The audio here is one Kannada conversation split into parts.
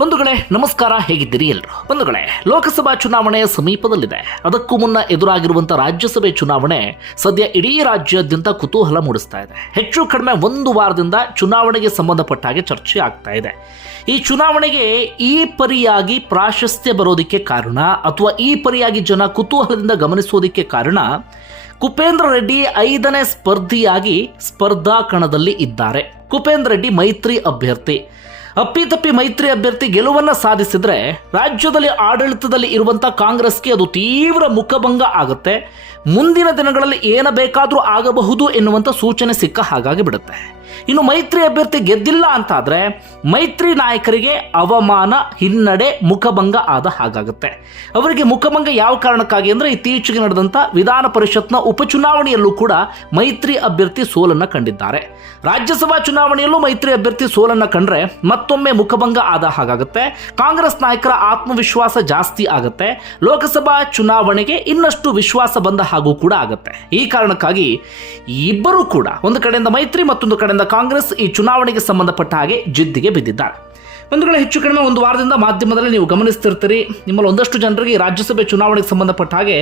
ಬಂಧುಗಳೇ, ನಮಸ್ಕಾರ, ಹೇಗಿದ್ದೀರಿ ಎಲ್ಲರೂ? ಬಂಧುಗಳೇ, ಲೋಕಸಭಾ ಚುನಾವಣೆ ಸಮೀಪದಲ್ಲಿದೆ. ಅದಕ್ಕೂ ಮುನ್ನ ಎದುರಾಗಿರುವಂತಹ ರಾಜ್ಯಸಭೆ ಚುನಾವಣೆ ಸದ್ಯ ಇಡೀ ರಾಜ್ಯಾದ್ಯಂತ ಕುತೂಹಲ ಮೂಡಿಸ್ತಾ ಇದೆ. ಹೆಚ್ಚು ಕಡಿಮೆ ಒಂದು ವಾರದಿಂದ ಚುನಾವಣೆಗೆ ಸಂಬಂಧಪಟ್ಟ ಹಾಗೆ ಚರ್ಚೆ ಆಗ್ತಾ ಇದೆ. ಈ ಚುನಾವಣೆಗೆ ಈ ಪರಿಯಾಗಿ ಪ್ರಾಶಸ್ತ್ಯ ಬರೋದಕ್ಕೆ ಕಾರಣ ಅಥವಾ ಈ ಪರಿಯಾಗಿ ಜನ ಕುತೂಹಲದಿಂದ ಗಮನಿಸೋದಕ್ಕೆ ಕಾರಣ ಕುಪೇಂದ್ರ ರೆಡ್ಡಿ ಐದನೇ ಸ್ಪರ್ಧಿಯಾಗಿ ಸ್ಪರ್ಧಾ ಕಣದಲ್ಲಿ ಇದ್ದಾರೆ. ಕುಪೇಂದ್ರ ರೆಡ್ಡಿ ಮೈತ್ರಿ ಅಭ್ಯರ್ಥಿ. ಅಪ್ಪಿತಪ್ಪಿ ಮೈತ್ರಿ ಅಭ್ಯರ್ಥಿ ಗೆಲುವನ್ನ ಸಾಧಿಸಿದ್ರೆ ರಾಜ್ಯದಲ್ಲಿ ಆಡಳಿತದಲ್ಲಿ ಇರುವಂತಹ ಕಾಂಗ್ರೆಸ್ಗೆ ಅದು ತೀವ್ರ ಮುಖಭಂಗ ಆಗುತ್ತೆ. ಮುಂದಿನ ದಿನಗಳಲ್ಲಿ ಏನ ಬೇಕಾದರೂ ಆಗಬಹುದು ಎನ್ನುವಂಥ ಸೂಚನೆ ಸಿಕ್ಕ ಹಾಗಾಗಿ ಬಿಡುತ್ತೆ. ಇನ್ನು ಮೈತ್ರಿ ಅಭ್ಯರ್ಥಿ ಗೆದ್ದಿಲ್ಲ ಅಂತಾದ್ರೆ ಮೈತ್ರಿ ನಾಯಕರಿಗೆ ಅವಮಾನ ಹಿನ್ನಡೆ ಮುಖಭಂಗ ಆದ ಹಾಗಾಗುತ್ತೆ. ಅವರಿಗೆ ಮುಖಭಂಗ ಯಾವ ಕಾರಣಕ್ಕಾಗಿ ಅಂದ್ರೆ ಇತ್ತೀಚೆಗೆ ನಡೆದಂಥ ವಿಧಾನ ಪರಿಷತ್ನ ಉಪಚುನಾವಣೆಯಲ್ಲೂ ಕೂಡ ಮೈತ್ರಿ ಅಭ್ಯರ್ಥಿ ಸೋಲನ್ನ ಕಂಡಿದ್ದಾರೆ. ರಾಜ್ಯಸಭಾ ಚುನಾವಣೆಯಲ್ಲೂ ಮೈತ್ರಿ ಅಭ್ಯರ್ಥಿ ಸೋಲನ್ನ ಕಂಡ್ರೆ ಮತ್ತೊಮ್ಮೆ ಮುಖಭಂಗ ಆದ ಹಾಗಾಗುತ್ತೆ. ಕಾಂಗ್ರೆಸ್ ನಾಯಕರ ಆತ್ಮವಿಶ್ವಾಸ ಜಾಸ್ತಿ ಆಗುತ್ತೆ. ಲೋಕಸಭಾ ಚುನಾವಣೆಗೆ ಇನ್ನಷ್ಟು ವಿಶ್ವಾಸ ಬಂದ ಹಾಗೂ ಕೂಡ ಆಗುತ್ತೆ. ಈ ಕಾರಣಕ್ಕಾಗಿ ಇಬ್ಬರೂ ಕೂಡ ಒಂದು ಕಡೆಯಿಂದ ಮೈತ್ರಿ ಮತ್ತೊಂದು ಕಡೆಯಿಂದ ಕಾಂಗ್ರೆಸ್ ಈ ಚುನಾವಣೆಗೆ ಸಂಬಂಧಪಟ್ಟ ಹಾಗೆ ಜಿದ್ದಿಗೆ ಬಿದ್ದಿದ್ದಾರೆ. ಬಂಧುಗಳ, ಹೆಚ್ಚು ಕಡಿಮೆ ಒಂದು ವಾರದಿಂದ ಮಾಧ್ಯಮದಲ್ಲಿ ನೀವು ಗಮನಿಸ್ತಿರ್ತೀರಿ. ನಿಮ್ಮಲ್ಲಿ ಒಂದಷ್ಟು ಜನರಿಗೆ ರಾಜ್ಯಸಭೆ ಚುನಾವಣೆಗೆ ಸಂಬಂಧಪಟ್ಟ ಹಾಗೆ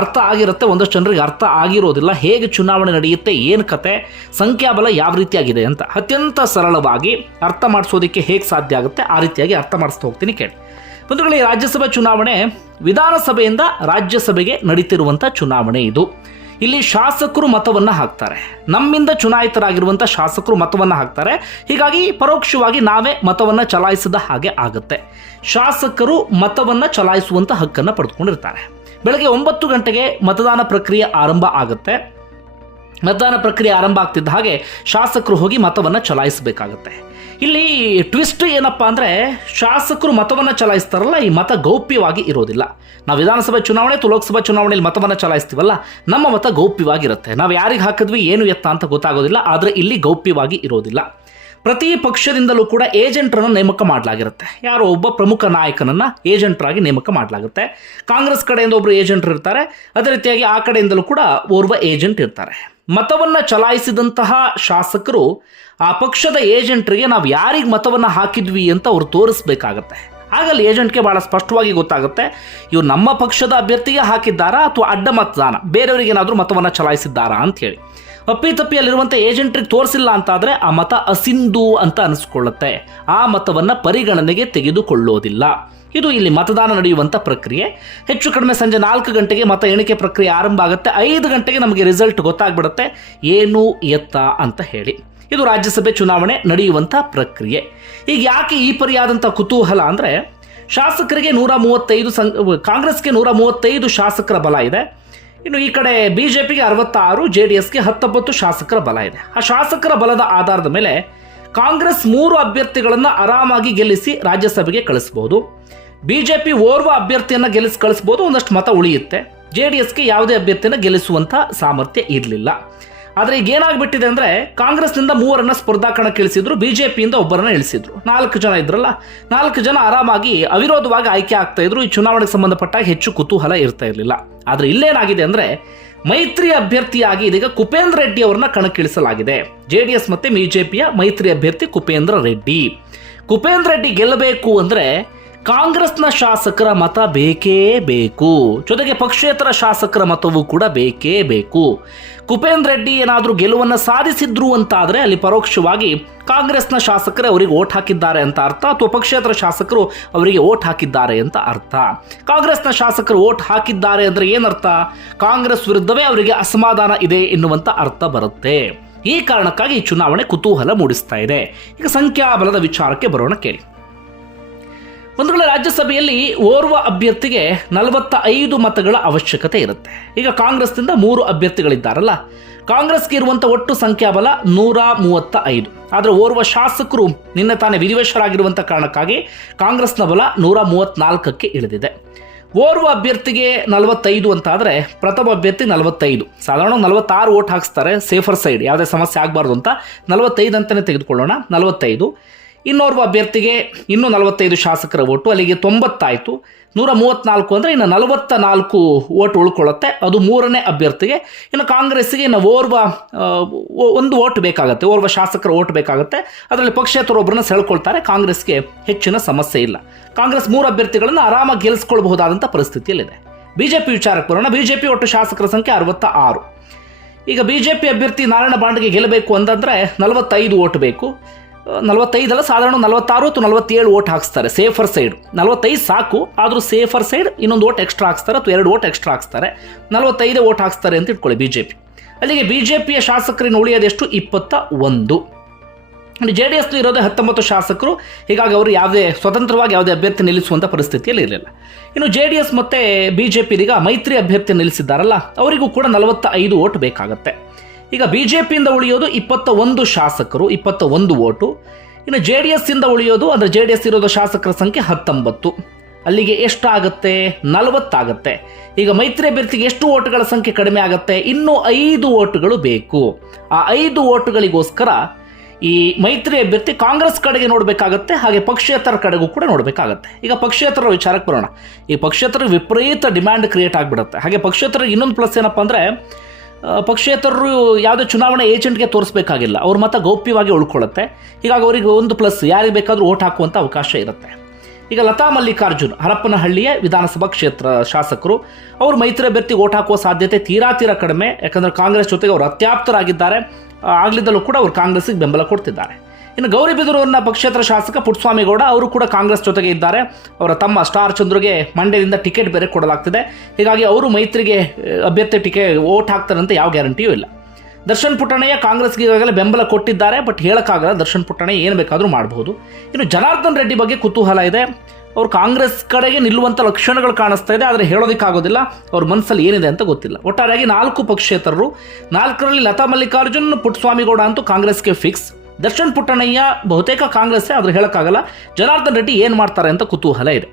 ಅರ್ಥ ಆಗಿರುತ್ತೆ, ಒಂದಷ್ಟು ಜನರಿಗೆ ಅರ್ಥ ಆಗಿರೋದಿಲ್ಲ. ಹೇಗೆ ಚುನಾವಣೆ ನಡೆಯುತ್ತೆ, ಏನು ಕತೆ, ಸಂಖ್ಯಾಬಲ ಯಾವ ರೀತಿಯಾಗಿದೆ ಅಂತ ಅತ್ಯಂತ ಸರಳವಾಗಿ ಅರ್ಥ ಮಾಡಿಸೋದಕ್ಕೆ ಹೇಗೆ ಸಾಧ್ಯ ಆಗುತ್ತೆ, ಆ ರೀತಿಯಾಗಿ ಅರ್ಥ ಮಾಡಿಸ್ತಾ ಹೋಗ್ತೀನಿ ಕೇಳಿ. ಬಂಧುಗಳೇ ರಾಜ್ಯಸಭೆ ಚುನಾವಣೆ ವಿಧಾನಸಭೆಯಿಂದ ರಾಜ್ಯಸಭೆಗೆ ನಡೀತಿರುವಂಥ ಚುನಾವಣೆ ಇದು. ಇಲ್ಲಿ ಶಾಸಕರು ಮತವನ್ನು ಹಾಕ್ತಾರೆ. ನಮ್ಮಿಂದ ಚುನಾಯಿತರಾಗಿರುವಂಥ ಶಾಸಕರು ಮತವನ್ನು ಹಾಕ್ತಾರೆ. ಹೀಗಾಗಿ ಪರೋಕ್ಷವಾಗಿ ನಾವೇ ಮತವನ್ನು ಚಲಾಯಿಸಿದ ಹಾಗೆ ಆಗುತ್ತೆ. ಶಾಸಕರು ಮತವನ್ನು ಚಲಾಯಿಸುವಂಥ ಹಕ್ಕನ್ನು ಪಡೆದುಕೊಂಡಿರ್ತಾರೆ. ಬೆಳಗ್ಗೆ ಒಂಬತ್ತು ಗಂಟೆಗೆ ಮತದಾನ ಪ್ರಕ್ರಿಯೆ ಆರಂಭ ಆಗುತ್ತೆ. ಮತದಾನ ಪ್ರಕ್ರಿಯೆ ಆರಂಭ ಆಗ್ತಿದ್ದ ಹಾಗೆ ಶಾಸಕರು ಹೋಗಿ ಮತವನ್ನು ಚಲಾಯಿಸಬೇಕಾಗತ್ತೆ. ಇಲ್ಲಿ ಟ್ವಿಸ್ಟ್ ಏನಪ್ಪ ಅಂದರೆ ಶಾಸಕರು ಮತವನ್ನು ಚಲಾಯಿಸ್ತಾರಲ್ಲ, ಈ ಮತ ಗೌಪ್ಯವಾಗಿ ಇರೋದಿಲ್ಲ. ನಾವು ವಿಧಾನಸಭೆ ಚುನಾವಣೆ ಅಥವಾ ಲೋಕಸಭಾ ಚುನಾವಣೆಯಲ್ಲಿ ಮತವನ್ನು ಚಲಾಯಿಸ್ತೀವಲ್ಲ, ನಮ್ಮ ಮತ ಗೌಪ್ಯವಾಗಿರುತ್ತೆ. ನಾವು ಯಾರಿಗೆ ಹಾಕಿದ್ವಿ, ಏನು ಎತ್ತ ಅಂತ ಗೊತ್ತಾಗೋದಿಲ್ಲ, ಆದರೆ ಇಲ್ಲಿ ಗೌಪ್ಯವಾಗಿ ಇರೋದಿಲ್ಲ. ಪ್ರತಿ ಪಕ್ಷದಿಂದಲೂ ಕೂಡ ಏಜೆಂಟರನ್ನು ನೇಮಕ ಮಾಡಲಾಗಿರುತ್ತೆ. ಯಾರೋ ಒಬ್ಬ ಪ್ರಮುಖ ನಾಯಕನನ್ನು ಏಜೆಂಟರಾಗಿ ನೇಮಕ ಮಾಡಲಾಗುತ್ತೆ. ಕಾಂಗ್ರೆಸ್ ಕಡೆಯಿಂದ ಒಬ್ಬರು ಏಜೆಂಟರು ಇರ್ತಾರೆ. ಅದೇ ರೀತಿಯಾಗಿ ಆ ಕಡೆಯಿಂದಲೂ ಕೂಡ ಓರ್ವ ಏಜೆಂಟ್ ಇರ್ತಾರೆ. ಮತವನ್ನು ಚಲಾಯಿಸಿದಂತಹ ಶಾಸಕರು ಆ ಪಕ್ಷದ ಏಜೆಂಟ್ರಿಗೆ ನಾವು ಯಾರಿಗೆ ಮತವನ್ನು ಹಾಕಿದ್ವಿ ಅಂತ ಅವರು ತೋರಿಸ್ಬೇಕಾಗತ್ತೆ. ಆಗಲ್ಲಿ ಏಜೆಂಟ್ಗೆ ಭಾಳ ಸ್ಪಷ್ಟವಾಗಿ ಗೊತ್ತಾಗುತ್ತೆ. ಇವು ನಮ್ಮ ಪಕ್ಷದ ಅಭ್ಯರ್ಥಿಗೆ ಹಾಕಿದ್ದಾರಾ ಅಥವಾ ಅಡ್ಡ ಮತದಾನ? ಬೇರೆಯವರಿಗೇನಾದರೂ ಮತವನ್ನು ಚಲಾಯಿಸಿದ್ದಾರಾ ಅಂತ ಹೇಳಿ ಅಪ್ಪಿ ಅಲ್ಲಿರುವಂಥ ಏಜೆಂಟ್ರಿಗೆ ತೋರಿಸಿಲ್ಲ ಅಂತಾದರೆ ಆ ಮತ ಅಸಿಂಧು ಅಂತ ಅನಿಸ್ಕೊಳ್ಳುತ್ತೆ. ಆ ಮತವನ್ನು ಪರಿಗಣನೆಗೆ ತೆಗೆದುಕೊಳ್ಳೋದಿಲ್ಲ. ಇದು ಇಲ್ಲಿ ಮತದಾನ ನಡೆಯುವಂಥ ಪ್ರಕ್ರಿಯೆ. ಹೆಚ್ಚು ಕಡಿಮೆ ಸಂಜೆ ನಾಲ್ಕು ಗಂಟೆಗೆ ಮತ ಎಣಿಕೆ ಪ್ರಕ್ರಿಯೆ ಆರಂಭ ಆಗುತ್ತೆ. ಐದು ಗಂಟೆಗೆ ನಮಗೆ ರಿಸಲ್ಟ್ ಗೊತ್ತಾಗ್ಬಿಡುತ್ತೆ. ಏನು ಎತ್ತ ಅಂತ ಹೇಳಿ. ಇದು ರಾಜ್ಯಸಭೆ ಚುನಾವಣೆ ನಡೆಯುವಂಥ ಪ್ರಕ್ರಿಯೆ. ಈಗ ಯಾಕೆ ಈ ಪರಿಯಾದಂಥ ಕುತೂಹಲ ಅಂದರೆ ಶಾಸಕರಿಗೆ ನೂರ ಮೂವತ್ತೈದು ಸಂ ಕಾಂಗ್ರೆಸ್ಗೆ ನೂರ ಮೂವತ್ತೈದು ಶಾಸಕರ ಬಲ ಇದೆ. ಇನ್ನು ಈ ಕಡೆ ಬಿಜೆಪಿಗೆ ಅರವತ್ತಾರು ಜೆ ಡಿ ಎಸ್ಗೆ ಹತ್ತೊಂಬತ್ತು ಶಾಸಕರ ಬಲ ಇದೆ. ಆ ಶಾಸಕರ ಬಲದ ಆಧಾರದ ಮೇಲೆ ಕಾಂಗ್ರೆಸ್ ಮೂರು ಅಭ್ಯರ್ಥಿಗಳನ್ನು ಆರಾಮಾಗಿ ಗೆಲ್ಲಿಸಿ ರಾಜ್ಯಸಭೆಗೆ ಕಳಿಸ್ಬೋದು. ಬಿಜೆಪಿ ಓರ್ವ ಅಭ್ಯರ್ಥಿಯನ್ನು ಗೆಲ್ಲಿಸಿ ಕಳಿಸ್ಬೋದು, ಒಂದಷ್ಟು ಮತ ಉಳಿಯುತ್ತೆ. ಜೆ ಡಿ ಎಸ್ಗೆ ಯಾವುದೇ ಅಭ್ಯರ್ಥಿಯನ್ನು ಗೆಲ್ಲಿಸುವಂಥ ಸಾಮರ್ಥ್ಯ ಇರಲಿಲ್ಲ. ಆದರೆ ಈಗ ಏನಾಗ್ಬಿಟ್ಟಿದೆ ಅಂದರೆ ಕಾಂಗ್ರೆಸ್ನಿಂದ ಮೂವರನ್ನ ಸ್ಪರ್ಧಾ ಕಣಕ್ಕೆ ಇಳಿಸಿದ್ರು ಬಿ ಜೆ ಪಿಯಿಂದ ಒಬ್ಬರನ್ನ ಇಳಿಸಿದ್ರು. ನಾಲ್ಕು ಜನ ಇದ್ರಲ್ಲ, ನಾಲ್ಕು ಜನ ಆರಾಮಾಗಿ ಅವಿರೋಧವಾಗಿ ಆಯ್ಕೆ ಆಗ್ತಾ ಇದ್ರು, ಈ ಚುನಾವಣೆಗೆ ಸಂಬಂಧಪಟ್ಟ ಹೆಚ್ಚು ಕುತೂಹಲ ಇರ್ತಾ ಇರಲಿಲ್ಲ. ಆದರೆ ಇಲ್ಲೇನಾಗಿದೆ ಅಂದರೆ ಮೈತ್ರಿ ಅಭ್ಯರ್ಥಿಯಾಗಿ ಇದೀಗ ಕುಪೇಂದ್ರ ರೆಡ್ಡಿ ಅವರನ್ನ ಕಣಕ್ಕಿಳಿಸಲಾಗಿದೆ. ಜೆ ಡಿ ಎಸ್ ಮತ್ತು ಬಿಜೆಪಿಯ ಮೈತ್ರಿ ಅಭ್ಯರ್ಥಿ ಕುಪೇಂದ್ರ ರೆಡ್ಡಿ. ಕುಪೇಂದ್ರ ರೆಡ್ಡಿ ಗೆಲ್ಲಬೇಕು ಅಂದರೆ ಕಾಂಗ್ರೆಸ್ನ ಶಾಸಕರ ಮತ ಬೇಕೇ ಬೇಕು. ಜೊತೆಗೆ ಪಕ್ಷೇತರ ಶಾಸಕರ ಮತವೂ ಕೂಡ ಬೇಕೇ ಬೇಕು. ಕುಪೇಂದ್ರ ರೆಡ್ಡಿ ಏನಾದರೂ ಗೆಲುವನ್ನು ಸಾಧಿಸಿದ್ರು ಅಂತಾದರೆ ಅಲ್ಲಿ ಪರೋಕ್ಷವಾಗಿ ಕಾಂಗ್ರೆಸ್ನ ಶಾಸಕರೇ ಅವರಿಗೆ ಓಟ್ ಹಾಕಿದ್ದಾರೆ ಅಂತ ಅರ್ಥ ಅಥವಾ ಪಕ್ಷೇತರ ಶಾಸಕರು ಅವರಿಗೆ ಓಟ್ ಹಾಕಿದ್ದಾರೆ ಅಂತ ಅರ್ಥ? ಕಾಂಗ್ರೆಸ್ನ ಶಾಸಕರು ಓಟ್ ಹಾಕಿದ್ದಾರೆ ಅಂದರೆ ಏನರ್ಥ? ಕಾಂಗ್ರೆಸ್ ವಿರುದ್ಧವೇ ಅವರಿಗೆ ಅಸಮಾಧಾನ ಇದೆ ಎನ್ನುವಂಥ ಅರ್ಥ ಬರುತ್ತೆ. ಈ ಕಾರಣಕ್ಕಾಗಿ ಚುನಾವಣೆ ಕುತೂಹಲ ಮೂಡಿಸ್ತಾ ಇದೆ. ಈಗ ಸಂಖ್ಯಾಬಲದ ವಿಚಾರಕ್ಕೆ ಬರೋಣ ಕೇಳಿ. ಒಂದು ರಾಜ್ಯಸಭೆಯಲ್ಲಿ ಓರ್ವ ಅಭ್ಯರ್ಥಿಗೆ ನಲವತ್ತ ಐದು ಮತಗಳ ಅವಶ್ಯಕತೆ ಇರುತ್ತೆ. ಈಗ ಕಾಂಗ್ರೆಸ್ನಿಂದ ಮೂರು ಅಭ್ಯರ್ಥಿಗಳಿದ್ದಾರಲ್ಲ, ಕಾಂಗ್ರೆಸ್ಗೆ ಇರುವಂಥ ಒಟ್ಟು ಸಂಖ್ಯಾಬಲ ನೂರ ಮೂವತ್ತ ಐದು ಆದರೆ ಓರ್ವ ಶಾಸಕರು ನಿನ್ನೆ ತಾನೇ ವಿಧಿವಶರಾಗಿರುವಂಥ ಕಾರಣಕ್ಕಾಗಿ ಕಾಂಗ್ರೆಸ್ನ ಬಲ ನೂರ ಮೂವತ್ತ್ನಾಲ್ಕಕ್ಕೆ ಇಳಿದಿದೆ. ಓರ್ವ ಅಭ್ಯರ್ಥಿಗೆ ನಲವತ್ತೈದು ಅಂತ ಆದರೆ ಪ್ರಥಮ ಅಭ್ಯರ್ಥಿ ನಲವತ್ತೈದು. ಸಾಧಾರಣ ನಲವತ್ತಾರು ಓಟ್ ಹಾಕಿಸ್ತಾರೆ, ಸೇಫರ್ ಸೈಡ್, ಯಾವುದೇ ಸಮಸ್ಯೆ ಆಗಬಾರ್ದು ಅಂತ ನಲವತ್ತೈದು ಅಂತಲೇ ತೆಗೆದುಕೊಳ್ಳೋಣ. ನಲವತ್ತೈದು ಇನ್ನೋರ್ವ ಅಭ್ಯರ್ಥಿಗೆ ಇನ್ನೂ ನಲವತ್ತೈದು ಶಾಸಕರ ಓಟು, ಅಲ್ಲಿಗೆ ತೊಂಬತ್ತಾಯಿತು. ನೂರ ಮೂವತ್ತ್ನಾಲ್ಕು ಅಂದರೆ ಇನ್ನು ನಲವತ್ತ ನಾಲ್ಕು ಓಟ್ ಉಳ್ಕೊಳ್ಳುತ್ತೆ. ಅದು ಮೂರನೇ ಅಭ್ಯರ್ಥಿಗೆ. ಇನ್ನು ಕಾಂಗ್ರೆಸ್ಸಿಗೆ ಇನ್ನು ಓರ್ವ ಒಂದು ಓಟ್ ಬೇಕಾಗುತ್ತೆ. ಓರ್ವ ಶಾಸಕರ ಓಟ್ ಬೇಕಾಗುತ್ತೆ. ಅದರಲ್ಲಿ ಪಕ್ಷೇತರೊಬ್ಬರನ್ನ ಸೆಳ್ಕೊಳ್ತಾರೆ. ಕಾಂಗ್ರೆಸ್ಗೆ ಹೆಚ್ಚಿನ ಸಮಸ್ಯೆ ಇಲ್ಲ. ಕಾಂಗ್ರೆಸ್ ಮೂರು ಅಭ್ಯರ್ಥಿಗಳನ್ನು ಆರಾಮಾಗಿ ಗೆಲ್ಲಿಸ್ಕೊಳ್ಬಹುದಾದಂಥ ಪರಿಸ್ಥಿತಿಯಲ್ಲಿದೆ. ಬಿ ಜೆ ಪಿ ವಿಚಾರಕ್ಕೆ ಬರೋಣ. ಪಿ ಒಟ್ಟು ಶಾಸಕರ ಸಂಖ್ಯೆ ಅರವತ್ತ ಆರು ಈಗ ಪಿ ಅಭ್ಯರ್ಥಿ ನಾರಾಯಣ ಬಾಂಡ್ಗೆ ಗೆಲ್ಲಬೇಕು ಅಂತಂದರೆ ನಲವತ್ತೈದು ಓಟ್ ಬೇಕು. ನಲವತ್ತೈದಲ್ಲ ಸಾಧಾರಣ ನಲವತ್ತಾರು ಅಥವಾ ನಲವತ್ತೇಳು ಓಟ್ ಹಾಕ್ಸ್ತಾರೆ ಸೇಫರ್ ಸೈಡ್ ನಲವತ್ತೈದು ಸಾಕು, ಆದರೂ ಸೇಫರ್ ಸೈಡ್ ಇನ್ನೊಂದು ಓಟ್ ಎಕ್ಸ್ಟ್ರಾ ಹಾಕ್ಸ್ತಾರೆ ಅಥವಾ ಎರಡು ಓಟ್ ಎಕ್ಸ್ಟ್ರಾ ಹಾಕ್ಸ್ತಾರೆ. ನಲವತ್ತೈದೇ ಓಟ್ ಹಾಕ್ಸ್ತಾರೆ ಅಂತ ಇಟ್ಕೊಳ್ಳಿ ಬಿ ಜೆ ಪಿ ಅಲ್ಲಿಗೆ ಬಿ ಜೆ ಪಿಯ ಶಾಸಕರಿನ ಉಳಿಯೋದೆಷ್ಟು ಇಪ್ಪತ್ತ ಒಂದು ಜೆ ಡಿ ಎಸ್ನಲ್ಲಿ ಇರೋದೇ ಹತ್ತೊಂಬತ್ತು ಶಾಸಕರು, ಹೀಗಾಗಿ ಅವರು ಯಾವುದೇ, ಸ್ವತಂತ್ರವಾಗಿ ಯಾವುದೇ ಅಭ್ಯರ್ಥಿ ನಿಲ್ಲಿಸುವಂಥ ಪರಿಸ್ಥಿತಿಯಲ್ಲಿ ಇರಲಿಲ್ಲ. ಇನ್ನು ಜೆ ಡಿ ಎಸ್ ಮತ್ತು ಬಿ ಜೆ ಪಿ ಇದೀಗ ಮೈತ್ರಿ ಅಭ್ಯರ್ಥಿ ನಿಲ್ಲಿಸಿದ್ದಾರಲ್ಲ, ಅವರಿಗೂ ಕೂಡ ನಲವತ್ತ ಐದು ಓಟ್ ಬೇಕಾಗತ್ತೆ. ಈಗ ಬಿ ಜೆ ಪಿಯಿಂದ ಉಳಿಯೋದು ಇಪ್ಪತ್ತ ಒಂದು ಶಾಸಕರು ಇಪ್ಪತ್ತ ಒಂದು ಓಟು. ಇನ್ನು ಜೆ ಡಿ ಎಸ್ ಇಂದ ಉಳಿಯೋದು, ಅಂದರೆ ಜೆ ಡಿ ಎಸ್ ಇರೋದು ಶಾಸಕರ ಸಂಖ್ಯೆ ಹತ್ತೊಂಬತ್ತು. ಅಲ್ಲಿಗೆ ಎಷ್ಟಾಗುತ್ತೆ? ನಲವತ್ತಾಗತ್ತೆ. ಈಗ ಮೈತ್ರಿ ಅಭ್ಯರ್ಥಿಗೆ ಎಷ್ಟು ಓಟುಗಳ ಸಂಖ್ಯೆ ಕಡಿಮೆ ಆಗುತ್ತೆ? ಇನ್ನೂ ಐದು ಓಟುಗಳು ಬೇಕು. ಆ ಐದು ಓಟುಗಳಿಗೋಸ್ಕರ ಈ ಮೈತ್ರಿ ಅಭ್ಯರ್ಥಿ ಕಾಂಗ್ರೆಸ್ ಕಡೆಗೆ ನೋಡಬೇಕಾಗತ್ತೆ, ಹಾಗೆ ಪಕ್ಷೇತರ ಕಡೆಗೂ ಕೂಡ ನೋಡಬೇಕಾಗತ್ತೆ. ಈಗ ಪಕ್ಷೇತರ ವಿಚಾರಕ್ಕೆ ಬರೋಣ. ಈ ಪಕ್ಷೇತರ ವಿಪರೀತ ಡಿಮ್ಯಾಂಡ್ ಕ್ರಿಯೇಟ್ ಆಗಿಬಿಡುತ್ತೆ. ಹಾಗೆ ಪಕ್ಷೇತರ ಇನ್ನೊಂದು ಪ್ಲಸ್ ಏನಪ್ಪ ಅಂದರೆ ಪಕ್ಷೇತರರು ಯಾವುದೇ ಚುನಾವಣೆ ಏಜೆಂಟ್ಗೆ ತೋರಿಸಬೇಕಾಗಿಲ್ಲ. ಅವ್ರ ಮತ ಗೌಪ್ಯವಾಗಿ ಉಳ್ಕೊಳ್ಳುತ್ತೆ. ಹೀಗಾಗಿ ಅವರಿಗೆ ಒಂದು ಪ್ಲಸ್ ಯಾರಿಗೆ ಬೇಕಾದರೂ ಓಟ್ ಹಾಕುವಂಥ ಅವಕಾಶ ಇರುತ್ತೆ. ಈಗ ಲತಾ ಮಲ್ಲಿಕಾರ್ಜುನ್, ಹರಪ್ಪನಹಳ್ಳಿಯ ವಿಧಾನಸಭಾ ಕ್ಷೇತ್ರ ಶಾಸಕರು, ಅವರು ಮೈತ್ರಿ ಅಭ್ಯರ್ಥಿ ಓಟ್ ಹಾಕುವ ಸಾಧ್ಯತೆ ತೀರಾ ತೀರಾ ಕಡಿಮೆ. ಯಾಕಂದರೆ ಕಾಂಗ್ರೆಸ್ ಜೊತೆಗೆ ಅವರು ಅತ್ಯಾಪ್ತರಾಗಿದ್ದಾರೆ. ಆಗ್ಲಿದ್ದಲ್ಲೂ ಆಗ್ಲಿದ್ದಲೂ ಕೂಡ ಅವರು ಕಾಂಗ್ರೆಸ್ಸಿಗೆ ಬೆಂಬಲ ಕೊಡ್ತಿದ್ದಾರೆ. ಇನ್ನು ಗೌರಿಬಿದೂರಿನ ಪಕ್ಷೇತರ ಶಾಸಕ ಪುಟ್ಸ್ವಾಮಿಗೌಡ ಅವರು ಕೂಡ ಕಾಂಗ್ರೆಸ್ ಜೊತೆಗೆ ಇದ್ದಾರೆ. ಅವರ ತಮ್ಮ ಸ್ಟಾರ್ ಚಂದ್ರುಗೆ ಮಂಡ್ಯದಿಂದ ಟಿಕೆಟ್ ಬೇರೆ ಕೊಡಲಾಗ್ತಿದೆ. ಹೀಗಾಗಿ ಅವರು ಮೈತ್ರಿಗೆ ಅಭ್ಯರ್ಥಿ ಟಿಕೆಟ್ ಓಟ್ ಹಾಕ್ತಾರೆ ಅಂತ ಯಾವ ಗ್ಯಾರಂಟಿಯೂ ಇಲ್ಲ. ದರ್ಶನ್ ಪುಟ್ಟಣಯ್ಯ ಕಾಂಗ್ರೆಸ್ಗೆ ಈಗಾಗಲೇ ಬೆಂಬಲ ಕೊಟ್ಟಿದ್ದಾರೆ. ಬಟ್ ಹೇಳೋಕ್ಕಾಗಲ್ಲ, ದರ್ಶನ್ ಪುಟ್ಟಣಯ್ಯ ಏನು ಬೇಕಾದರೂ ಮಾಡಬಹುದು ಇನ್ನು ಜನಾರ್ದನ್ ರೆಡ್ಡಿ ಬಗ್ಗೆ ಕುತೂಹಲ ಇದೆ. ಅವರು ಕಾಂಗ್ರೆಸ್ ಕಡೆಗೆ ನಿಲ್ಲುವಂಥ ಲಕ್ಷಣಗಳು ಕಾಣಿಸ್ತಾ ಇದೆ. ಆದರೆ ಹೇಳೋದಕ್ಕಾಗೋದಿಲ್ಲ. ಅವ್ರ ಮನಸ್ಸಲ್ಲಿ ಏನಿದೆ ಅಂತ ಗೊತ್ತಿಲ್ಲ. ಒಟ್ಟಾರೆಯಾಗಿ ನಾಲ್ಕು ಪಕ್ಷೇತರರು, ನಾಲ್ಕರಲ್ಲಿ ಲತಾ ಮಲ್ಲಿಕಾರ್ಜುನ್, ಪುಟ್ಸ್ವಾಮಿಗೌಡ ಅಂತೂ ಕಾಂಗ್ರೆಸ್ಗೆ ಫಿಕ್ಸ್ ದರ್ಶನ್ ಪುಟ್ಟಣಯ್ಯ ಬಹುತೇಕ ಕಾಂಗ್ರೆಸ್ಸೇ ಆದರೆ ಹೇಳೋಕ್ಕಾಗಲ್ಲ. ಜನಾರ್ದನ್ ರೆಡ್ಡಿ ಏನು ಮಾಡ್ತಾರೆ ಅಂತ ಕುತೂಹಲ ಇದೆ.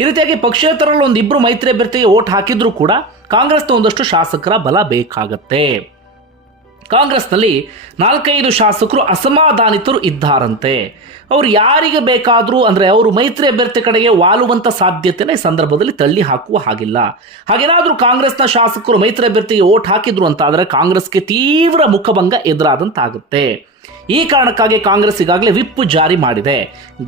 ಈ ರೀತಿಯಾಗಿ ಪಕ್ಷೇತರಲ್ಲಿ ಒಂದಿಬ್ಬರು ಮೈತ್ರಿ ಅಭ್ಯರ್ಥಿಗೆ ಓಟ್ ಹಾಕಿದ್ರೂ ಕೂಡ ಕಾಂಗ್ರೆಸ್ನ ಒಂದಷ್ಟು ಶಾಸಕರ ಬಲ ಬೇಕಾಗತ್ತೆ. ಕಾಂಗ್ರೆಸ್ನಲ್ಲಿ ನಾಲ್ಕೈದು ಶಾಸಕರು ಅಸಮಾಧಾನಿತರು ಇದ್ದಾರಂತೆ. ಅವರು ಯಾರಿಗೆ ಬೇಕಾದರೂ ಅಂದರೆ ಅವರು ಮೈತ್ರಿ ಅಭ್ಯರ್ಥಿ ಕಡೆಗೆ ವಾಲುವಂಥ ಸಾಧ್ಯತೆನೇ ಈ ಸಂದರ್ಭದಲ್ಲಿ ತಳ್ಳಿ ಹಾಕುವ ಹಾಗಿಲ್ಲ. ಹಾಗೇನಾದರೂ ಕಾಂಗ್ರೆಸ್ನ ಶಾಸಕರು ಮೈತ್ರಿ ಅಭ್ಯರ್ಥಿಗೆ ಓಟ್ ಹಾಕಿದ್ರು ಅಂತ ಆದರೆ ಕಾಂಗ್ರೆಸ್ಗೆ ತೀವ್ರ ಮುಖಭಂಗ ಎದುರಾದಂತಾಗುತ್ತೆ. ಈ ಕಾರಣಕ್ಕಾಗಿ ಕಾಂಗ್ರೆಸ್ ಈಗಾಗಲೇ ವಿಪ್ ಜಾರಿ ಮಾಡಿದೆ.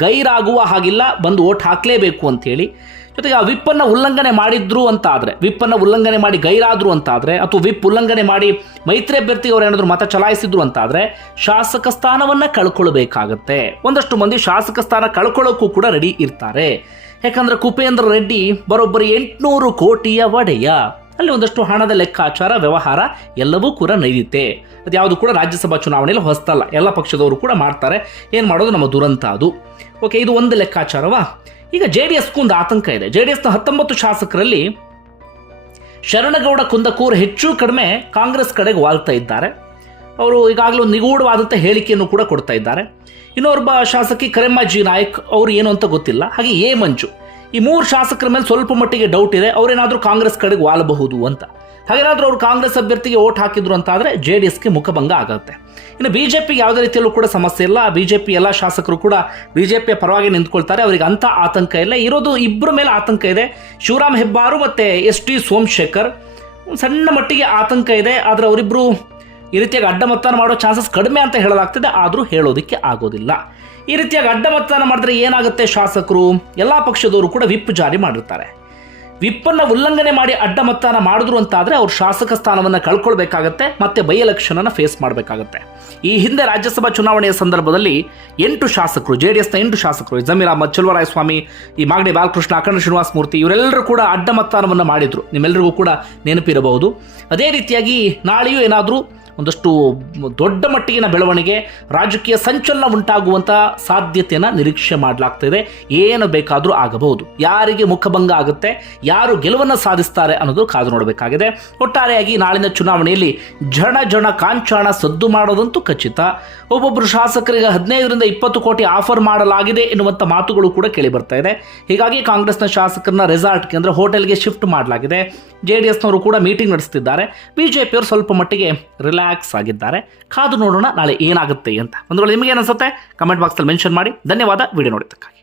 ಗೈರಾಗುವ ಹಾಗಿಲ್ಲ, ಬಂದು ಓಟ್ ಹಾಕಲೇಬೇಕು ಅಂತೇಳಿ ಜೊತೆಗೆ ಆ ವಿಪ್ಪನ್ನು ಉಲ್ಲಂಘನೆ ಮಾಡಿದ್ರು ಅಂತ ಆದರೆ ವಿಪ್ಪನ್ನು ಉಲ್ಲಂಘನೆ ಮಾಡಿ ಗೈರಾದ್ರು ಅಂತ ಆದರೆ ಅಥವಾ ವಿಪ್ ಉಲ್ಲಂಘನೆ ಮಾಡಿ ಮೈತ್ರಿ ಅಭ್ಯರ್ಥಿ ಅವರು ಏನಾದರೂ ಮತ ಚಲಾಯಿಸಿದ್ರು ಅಂತ ಆದರೆ ಶಾಸಕ ಸ್ಥಾನವನ್ನು ಕಳ್ಕೊಳ್ಬೇಕಾಗತ್ತೆ. ಒಂದಷ್ಟು ಮಂದಿ ಶಾಸಕ ಸ್ಥಾನ ಕಳ್ಕೊಳ್ಳೋಕ್ಕೂ ಕೂಡ ರೆಡಿ ಇರ್ತಾರೆ. ಯಾಕಂದ್ರೆ ಕುಪೇಂದ್ರ ರೆಡ್ಡಿ ಬರೋಬ್ಬರಿ ಎಂಟುನೂರು ಕೋಟಿಯ ಒಡೆಯ. ಅಲ್ಲಿ ಒಂದಷ್ಟು ಹಣದ ಲೆಕ್ಕಾಚಾರ, ವ್ಯವಹಾರ ಎಲ್ಲವೂ ಕೂಡ ನೈದಿತ್ತೆ ಅದು ಯಾವುದು ಕೂಡ ರಾಜ್ಯಸಭಾ ಚುನಾವಣೆಯಲ್ಲಿ ಹೊಸ್ತಲ್ಲ. ಎಲ್ಲ ಪಕ್ಷದವರು ಕೂಡ ಮಾಡ್ತಾರೆ. ಏನು ಮಾಡೋದು ನಮ್ಮ ದುರಂತ ಅದು. ಓಕೆ ಇದು ಒಂದು ಲೆಕ್ಕಾಚಾರವಾ? ಈಗ ಜೆ ಡಿ ಎಸ್ಗೂ ಒಂದು ಆತಂಕ ಇದೆ. ಜೆ ಡಿ ಎಸ್ನ ಹತ್ತೊಂಬತ್ತು ಶಾಸಕರಲ್ಲಿ ಶರಣಗೌಡ ಕುಂದಕೂರ್ ಹೆಚ್ಚು ಕಡಿಮೆ ಕಾಂಗ್ರೆಸ್ ಕಡೆಗೆ ವಾಲ್ತಾ ಇದ್ದಾರೆ. ಅವರು ಈಗಾಗಲೇ ಒಂದು ನಿಗೂಢವಾದಂಥ ಹೇಳಿಕೆಯನ್ನು ಕೂಡ ಕೊಡ್ತಾ ಇದ್ದಾರೆ. ಇನ್ನೊಬ್ಬ ಶಾಸಕಿ ಕರೆಮ್ಮಾಜಿ ನಾಯಕ್, ಅವರು ಏನು ಅಂತ ಗೊತ್ತಿಲ್ಲ. ಹಾಗೆ ಎ ಮಂಜು. ಈ ಮೂರು ಶಾಸಕರ ಮೇಲೆ ಸ್ವಲ್ಪ ಮಟ್ಟಿಗೆ ಡೌಟ್ ಇದೆ, ಅವರೇನಾದರೂ ಕಾಂಗ್ರೆಸ್ ಕಡೆಗೆ ವಾಲಬಹುದು ಅಂತ. ಹಾಗೇನಾದರೂ ಅವರು ಕಾಂಗ್ರೆಸ್ ಅಭ್ಯರ್ಥಿಗೆ ಓಟ್ ಹಾಕಿದ್ರು ಅಂತ ಆದರೆ ಜೆ ಡಿ ಎಸ್ಗೆ ಮುಖಭಂಗ ಆಗುತ್ತೆ. ಇನ್ನು ಬಿ ಜೆ ಪಿಗೆ ಯಾವುದೇ ರೀತಿಯಲ್ಲೂ ಕೂಡ ಸಮಸ್ಯೆ ಇಲ್ಲ. ಬಿ ಜೆ ಪಿ ಎಲ್ಲ ಶಾಸಕರು ಕೂಡ ಬಿ ಜೆ ಪಿಯ ಪರವಾಗಿ ನಿಂತ್ಕೊಳ್ತಾರೆ. ಅವರಿಗೆ ಅಂಥ ಆತಂಕ ಇಲ್ಲ. ಇರೋದು ಇಬ್ಬರ ಮೇಲೆ ಆತಂಕ ಇದೆ. ಶಿವರಾಮ್ ಹೆಬ್ಬಾರು ಮತ್ತು ಎಸ್ ಟಿ ಸೋಮಶೇಖರ್, ಸಣ್ಣ ಮಟ್ಟಿಗೆ ಆತಂಕ ಇದೆ. ಆದರೆ ಅವರಿಬ್ಬರು ಈ ರೀತಿಯಾಗಿ ಅಡ್ಡಮತ್ತಾನ ಮಾಡೋ ಚಾನ್ಸಸ್ ಕಡಿಮೆ ಅಂತ ಹೇಳಲಾಗ್ತದೆ. ಆದರೂ ಹೇಳೋದಕ್ಕೆ ಆಗೋದಿಲ್ಲ. ಈ ರೀತಿಯಾಗಿ ಅಡ್ಡ ಮತದಾನ ಮಾಡಿದ್ರೆ ಏನಾಗುತ್ತೆ ಶಾಸಕರು? ಎಲ್ಲ ಪಕ್ಷದವರು ಕೂಡ ವಿಪ್ ಜಾರಿ ಮಾಡಿರ್ತಾರೆ. ವಿಪ್ಪನ್ನು ಉಲ್ಲಂಘನೆ ಮಾಡಿ ಅಡ್ಡ ಮತದಾನ ಮಾಡಿದ್ರು ಅಂತಾದರೆ ಅವರು ಶಾಸಕ ಸ್ಥಾನವನ್ನು ಕಳ್ಕೊಳ್ಬೇಕಾಗತ್ತೆ, ಮತ್ತೆ ಬೈ ಎಲೆಕ್ಷನನ್ನು ಫೇಸ್ ಮಾಡಬೇಕಾಗತ್ತೆ. ಈ ಹಿಂದೆ ರಾಜ್ಯಸಭಾ ಚುನಾವಣೆಯ ಸಂದರ್ಭದಲ್ಲಿ ಎಂಟು ಶಾಸಕರು ಜೆ ಡಿ ಎಸ್ನ ಎಂಟು ಶಾಸಕರು, ಜಮೀರ್ ಅಹಮದ್ ಚಲುವರಾಯಸ್ವಾಮಿ ಈ ಮಾಗಡಿ ಬಾಲಕೃಷ್ಣ, ಅಖಂಡ ಶ್ರೀನಿವಾಸ ಮೂರ್ತಿ, ಇವರೆಲ್ಲರೂ ಕೂಡ ಅಡ್ಡ ಮತದಾನವನ್ನು ಮಾಡಿದರು. ನಿಮ್ಮೆಲ್ಲರಿಗೂ ಕೂಡ ನೆನಪಿರಬಹುದು. ಅದೇ ರೀತಿಯಾಗಿ ನಾಳೆಯೂ ಏನಾದರೂ ಒಂದಷ್ಟು ದೊಡ್ಡ ಮಟ್ಟಿಗಿನ ಬೆಳವಣಿಗೆ, ರಾಜಕೀಯ ಸಂಚಲನ ಉಂಟಾಗುವಂಥ ಸಾಧ್ಯತೆಯನ್ನು ನಿರೀಕ್ಷೆ ಮಾಡಲಾಗ್ತಿದೆ. ಏನು ಬೇಕಾದರೂ ಆಗಬಹುದು. ಯಾರಿಗೆ ಮುಖಭಂಗ ಆಗುತ್ತೆ, ಯಾರು ಗೆಲುವನ್ನು ಸಾಧಿಸ್ತಾರೆ ಅನ್ನೋದು ಕಾದು ನೋಡಬೇಕಾಗಿದೆ. ಒಟ್ಟಾರೆಯಾಗಿ ನಾಳಿನ ಚುನಾವಣೆಯಲ್ಲಿ ಜಣ ಜಣ ಕಾಂಚಾಣ ಸದ್ದು ಮಾಡೋದಂತೂ ಖಚಿತ. ಒಬ್ಬೊಬ್ಬರು ಶಾಸಕರಿಗೆ ಹದಿನೈದರಿಂದ ಇಪ್ಪತ್ತು ಕೋಟಿ ಆಫರ್ ಮಾಡಲಾಗಿದೆ ಎನ್ನುವಂಥ ಮಾತುಗಳು ಕೂಡ ಕೇಳಿ ಬರ್ತಾ ಇದೆ. ಹೀಗಾಗಿ ಕಾಂಗ್ರೆಸ್ನ ಶಾಸಕರನ್ನ ರೆಸಾರ್ಟ್ಗೆ ಅಂದರೆ ಹೋಟೆಲ್ಗೆ ಶಿಫ್ಟ್ ಮಾಡಲಾಗಿದೆ. ಜೆ ಡಿ ಎಸ್ನವರು ಕೂಡ ಮೀಟಿಂಗ್ ನಡೆಸ್ತಿದ್ದಾರೆ. ಬಿಜೆಪಿಯವರು ಸ್ವಲ್ಪ ಮಟ್ಟಿಗೆ ರಿಲ್ಯಾಕ್ಸ್ ರಿಲ್ಯಾಕ್ಸ್ ಆಗಿದ್ದಾರೆ. ಕಾದು ನೋಡೋಣ ನಾಳೆ ಏನಾಗುತ್ತೆ ಅಂತ. ಒಂದು ನಿಮಗೆ ಅನಿಸುತ್ತೆ? ಕಮೆಂಟ್ ಬಾಕ್ಸಲ್ಲಿ ಮೆನ್ಷನ್ ಮಾಡಿ. ಧನ್ಯವಾದ. ವಿಡಿಯೋ ನೋಡಿದ್ದಕ್ಕಾಗಿ.